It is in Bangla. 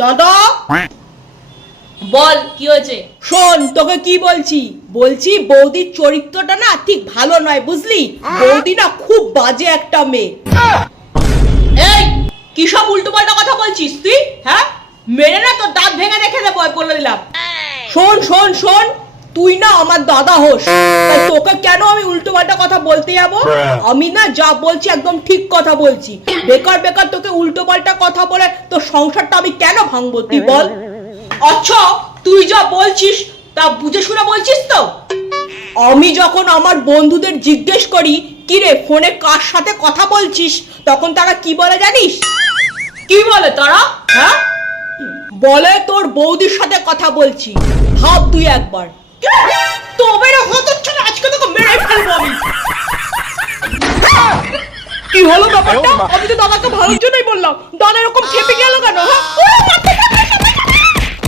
দাদা বল কি হয়েছে? শোন, তোকে কি বলছি বৌদির চরিত্রটা না ঠিক ভালো নয়, বুঝলি? বৌদি না খুব বাজে একটা মেয়ে। এই কি সব উল্টোপাল্টা কথা বলছিস তুই? হ্যাঁ, মেরে না তোর দাঁত ভেঙে রেখে দেবো, বলে দিলাম। শোন শোন শোন, তুই না আমার দাদা হোস, তাই তোকে কেন আমি উল্টোপাল্টা কথা বলতে যাবো? আমি না যা বলছি একদম ঠিক কথা বলছি। বেকার বেকার তোকে উল্টোপাল্টা কথা বলে তোর সংসারটা আমি কেন ভাঙবো তুই বল? আচ্ছা, তুই যা বলছিস তা বুঝে শুনে বলছিস তো? আমি যখন আমার বন্ধুদের জিজ্ঞেস করি কি রে ফোনে কার সাথে কথা বলছিস, তখন তারা কি বলে জানিস? কি বলে তারা? হ্যাঁ, বলে তোর বৌদির সাথে কথা বলছি। ভাব তুই একবার। তবে রে হতচ্ছাড়া, আজকে তোকে মেরে ফেলবো আমি। কি হলো ব্যাপারটা? আমি তো দাদাকে ভালোর জন্যই বললাম, দাদা এরকম খেপে গেল কেন? হ্যাঁ,